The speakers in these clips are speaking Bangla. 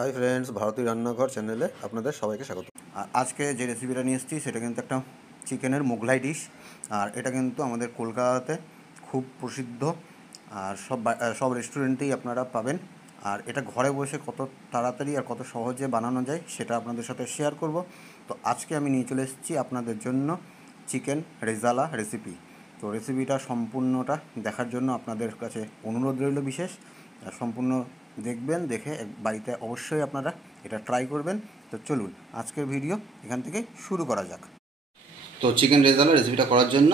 হাই ফ্রেন্ডস, ভারতীয় রান্নাঘর চ্যানেলে আপনাদের সবাইকে স্বাগত। আজকে যে রেসিপিটা নিয়ে এসেছি সেটা কিন্তু একটা চিকেনের মোগলাই ডিশ। আর এটা কিন্তু আমাদের কলকাতাতে খুব প্রসিদ্ধ, আর সব রেস্টুরেন্টেই আপনারা পাবেন। আর এটা ঘরে বসে কত তাড়াতাড়ি আর কত সহজে বানানো যায় সেটা আপনাদের সাথে শেয়ার করব। তো আজকে আমি নিয়ে চলে এসেছি আপনাদের জন্য চিকেন রেজালা রেসিপি। তো রেসিপিটা সম্পূর্ণটা দেখার জন্য আপনাদের কাছে অনুরোধ রইল বিশেষ। সম্পূর্ণ দেখবেন, দেখে বাড়িতে অবশ্যই আপনারা এটা ট্রাই করবেন। তো চলুন আজকের ভিডিও এখান থেকে শুরু করা যাক। তো চিকেন রেজালা রেসিপিটা করার জন্য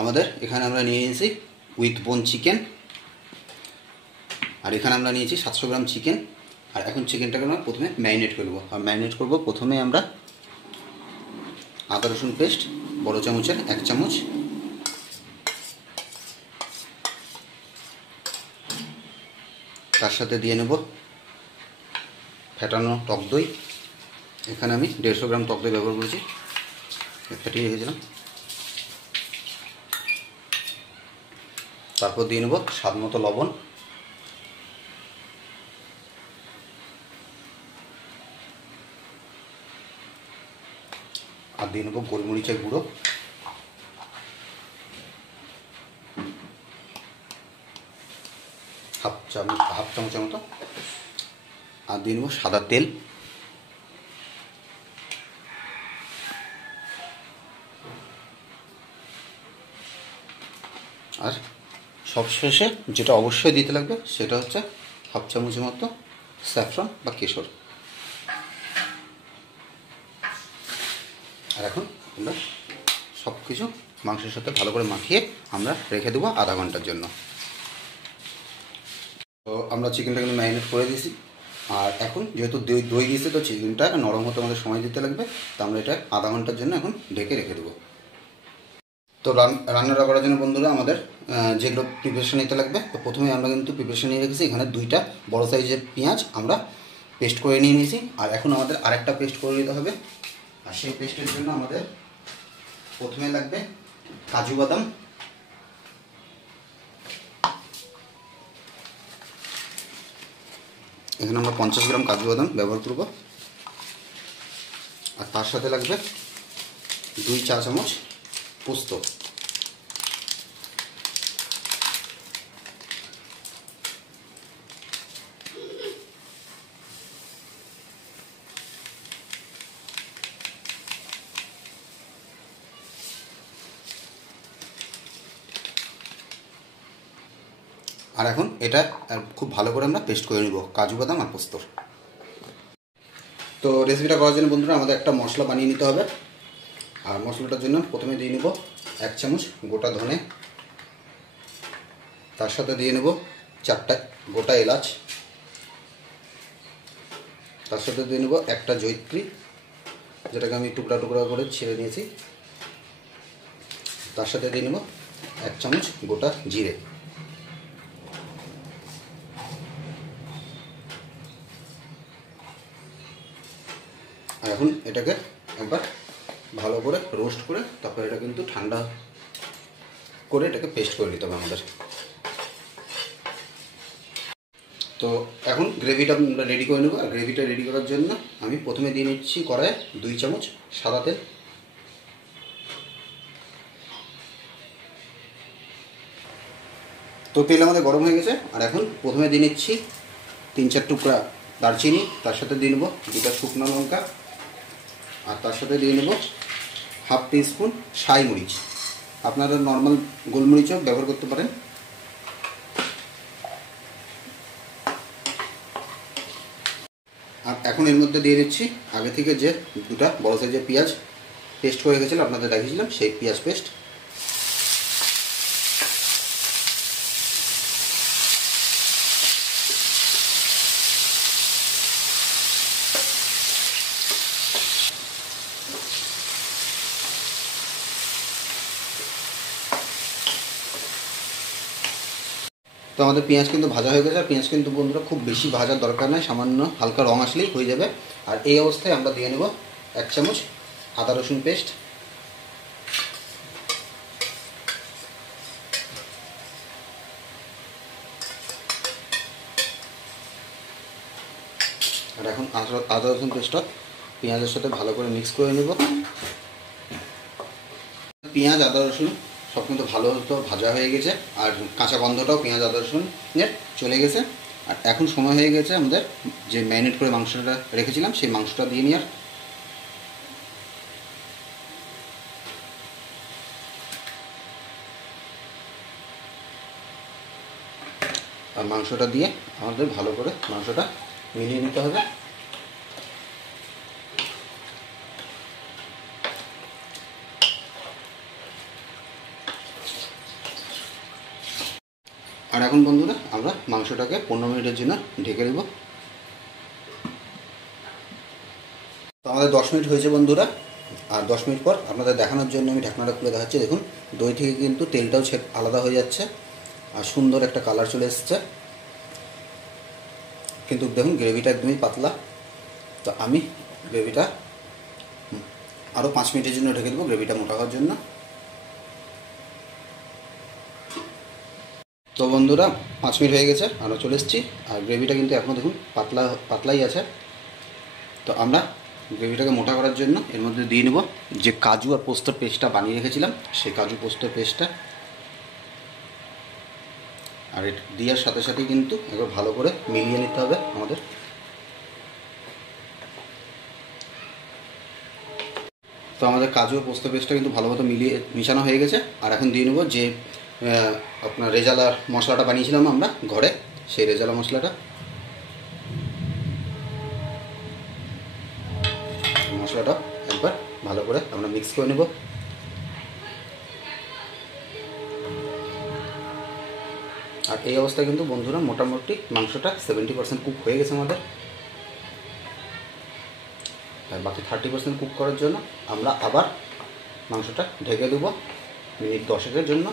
আমাদের এখানে আমরা নিয়ে নিয়েছি উইথ বোন চিকেন, আর এখানে আমরা নিয়েছি 700 গ্রাম চিকেন। আর এখন চিকেনটাকে আমরা প্রথমে ম্যারিনেট করবো। আর ম্যারিনেট করবো প্রথমে আমরা আদা রসুন পেস্ট বড় চামচের 1 চামচ, তার সাথে দিয়ে নেব ফেটানো টক দই। এখানে আমি 150 গ্রাম টক দই ব্যবহার করেছি, ফেটিয়ে রেখেছিলাম। তারপর দিয়ে নেব স্বাদ মতো লবণ, আর দিয়ে নেব গোলমরিচের গুঁড়ো, হাফ চামচের মতো, আর দিয়ে নেব সাদা তেল, আর সবশেষে যেটা অবশ্যই দিতে লাগবে সেটা হচ্ছে হাফ চামচের মতো স্যাফরন বা কেশর। আর এখন আমরা সব কিছু মাংসের সাথে ভালো করে মাখিয়ে আমরা রেখে দেবো আধা ঘন্টার জন্য। তো আমরা চিকেনটা কিন্তু ম্যারিনেট করে দিয়েছি। আর এখন যেহেতু দই দিয়েছে তো চিকেনটা নরম হতে আমাদের সময় দিতে লাগবে, তো আমরা এটা আধা ঘন্টার জন্য এখন ঢেকে রেখে দেবো। তো রান্নাটা করার জন্য বন্ধুরা আমাদের যেগুলো প্রিপারেশন নিতে লাগবে, তো প্রথমে আমরা কিন্তু প্রিপারেশন নিয়ে রেখেছি। এখানে 2টা বড় সাইজের পেঁয়াজ আমরা পেস্ট করে নিয়ে নিয়েছি। আর এখন আমাদের আরেকটা পেস্ট করে নিতে হবে। আর সেই পেস্টের জন্য আমাদের প্রথমে লাগবে কাজু বাদাম, এখানে আমরা 50 গ্রাম কাজু বাদাম ব্যবহার করব। আর তার সাথে লাগবে 2 চা চামচ পোস্ত। আর এখন এটা খুব ভালো করে আমরা পেস্ট করে নেব কাজু বাদাম আর পোস্তর। তো রেসিপিটা করার জন্য বন্ধুরা আমাদের একটা মশলা বানিয়ে নিতে হবে। আর মশলাটার জন্য প্রথমে দিয়ে নেব 1 চামচ গোটা ধনে, তার সাথে দিয়ে নেব 4টা গোটা এলাচ, তার সাথে দিয়ে নেব একটা জয়িত্রী যেটাকে আমি টুকরা টুকরা করে ছিঁড়ে নিয়েছি, তার সাথে দিয়ে নেব 1 চামচ গোটা জিরে। আর এখন এটাকে একবার ভালো করে রোস্ট করে তারপর এটা কিন্তু ঠান্ডা করে এটাকে পেস্ট করে নিতে হবে আমাদের। তো এখন গ্রেভিটা আমরা রেডি করে নেব। আর গ্রেভিটা রেডি করার জন্য আমি প্রথমে দিয়ে নিচ্ছি কড়াইয়ে 2 চামচ সাদা তেল, তো তেল আমাদের গরম হয়ে গেছে। আর এখন প্রথমে দিয়ে নিচ্ছি 3-4 টুকরা দারচিনি, তার সাথে দিয়ে নেব 2টা শুকনো লঙ্কা, আর তার সাথে দিয়ে নেব হাফ টিস্পুন শাই মরিচ। আপনারা নর্মাল গোলমরিচও ব্যবহার করতে পারেন। আর এখন এর মধ্যে দিয়ে দিচ্ছি আগে থেকে যে 2টা বড় সাইজের পেঁয়াজ পেস্ট করে রেখেছিলাম, আপনাদের দেখিয়েছিলাম সেই পেঁয়াজ পেস্ট। তো আমাদের পেঁয়াজ কিন্তু ভাজা হয়ে গেছে। আর পেঁয়াজ কিন্তু বন্ধুরা খুব বেশি ভাজার দরকার নেই, সামান্য হালকা রং আসলেই হয়ে যাবে। আর এই অবস্থায় আমরা দিয়ে নেব 1 চামচ আদা রসুন পেস্ট, আর এখন আদা রসুন পেস্টটা পেঁয়াজের সাথে ভালো করে মিক্স করে নেব। পেঁয়াজ আদা রসুন সব কিন্তু ভালো তো ভাজা হয়ে গেছে, আর কাঁচা গন্ধটাও পেঁয়াজ আদা রসুনের চলে গেছে। আর এখন সময় হয়ে গেছে আমাদের যে ম্যারিনেট করে মাংসটা রেখেছিলাম সেই মাংসটা দিয়ে নেওয়ার। আর মাংসটা দিয়ে আমাদের ভালো করে মাংসটা মিলিয়ে নিতে হবে। আর এখন বন্ধুরা আমরা মাংসটাকে 15 মিনিটের জন্য ঢেকে দেব। তো আমাদের 10 মিনিট হয়েছে বন্ধুরা। আর 10 মিনিট পর আপনাদের দেখানোর জন্য আমি ঢাকনাটা খুলে দেখাচ্ছি। দেখুন দই থেকে কিন্তু তেলটাও আলাদা হয়ে যাচ্ছে আর সুন্দর একটা কালার চলে এসছে। কিন্তু দেখুন গ্রেভিটা একদমই পাতলা। তো আমি গ্রেভিটা আরও 5 মিনিটের জন্য ঢেকে দেবো, গ্রেভিটা মোটা হওয়ার জন্য। তো বন্ধুরা 5 মিনিট হয়ে গেছে, আমরা চলে এসেছি। আর গ্রেভিটা কিন্তু এখনও দেখুন পাতলাই আছে। তো আমরা গ্রেভিটাকে মোটা করার জন্য এর মধ্যে দিয়ে নেব যে কাজু আর পোস্তর পেস্টটা বানিয়ে রেখেছিলাম, সেই কাজু পোস্তর পেস্টটা। আর এটা দেওয়ার সাথে সাথেই কিন্তু একবার ভালো করে মিলিয়ে নিতে হবে আমাদের। তো আমাদের কাজু আর পোস্ত পেস্টটা কিন্তু ভালো মতো মিশানো হয়ে গেছে। আর এখন দিয়ে নেব যে আপনার রেজালার মশলাটা বানিয়েছিলাম আমরা ঘরে, সেই রেজালা মশলাটা একবার ভালো করে আমরা মিক্স করে নেব। আর এই অবস্থায় কিন্তু বন্ধুরা মোটামুটি মাংসটা 70% কুক হয়ে গেছে আমাদের। আর বাকি 30% কুক করার জন্য আমরা আবার মাংসটা ঢেকে দেবো মিনিট 10-এর জন্য।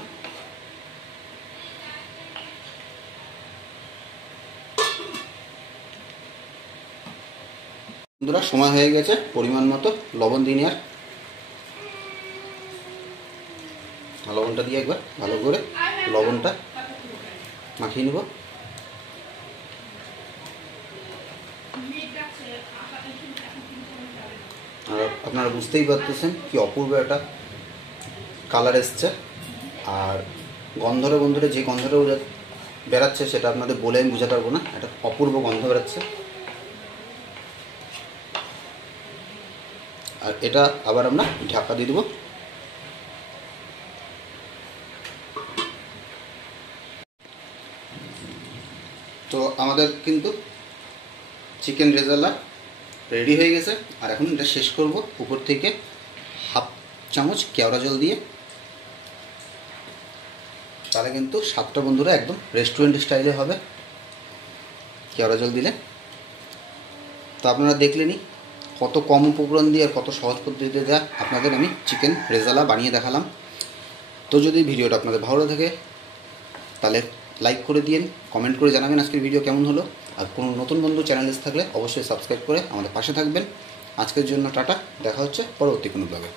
বন্ধুরা সময় হয়ে গেছে, পরিমাণ মতো লবণ দিয়ে নেওয়ার। লবণটা দিয়ে একবার ভালো করে লবণটা মাখিয়ে নেব। আর আপনারা বুঝতেই পারতেছেন কি অপূর্ব একটা কালার এসছে। আর গন্ধরে বন্ধুরা যে গন্ধটা বেরাচ্ছে সেটা আপনাদের বলে আমি বোঝাতে পারবো না, একটা অপূর্ব গন্ধ বেরাচ্ছে। আর এটা আবার আমরা ঢাকা দিয়ে দেবো। তো আমাদের কিন্তু চিকেন রেজালা রেডি হয়ে গেছে। আর এখন এটা শেষ করব উপর থেকে হাফ চামচ কেওড়া জল দিয়ে। তাহলে কিন্তু স্বাদটা বন্ধুরা একদম রেস্টুরেন্ট স্টাইলে হবে কেওড়া জল দিলে। তো আপনারা দেখলেনই কত কম উপকরণ দিয়ে আর কত সহজ পদ্ধতিতে যা আপনাদের আমি চিকেন রেজালা বানিয়ে দেখালাম। তো যদি ভিডিওটা আপনাদের ভালো থাকে তাহলে লাইক করে দিন, কমেন্ট করে জানাবেন আজকের ভিডিও কেমন হলো। আর কোনো নতুন বন্ধু চ্যানেলে থাকলে অবশ্যই সাবস্ক্রাইব করে আমাদের পাশে থাকবেন। আজকের জন্য টাটা, দেখা হচ্ছে পরবর্তী কোনো ব্লগে।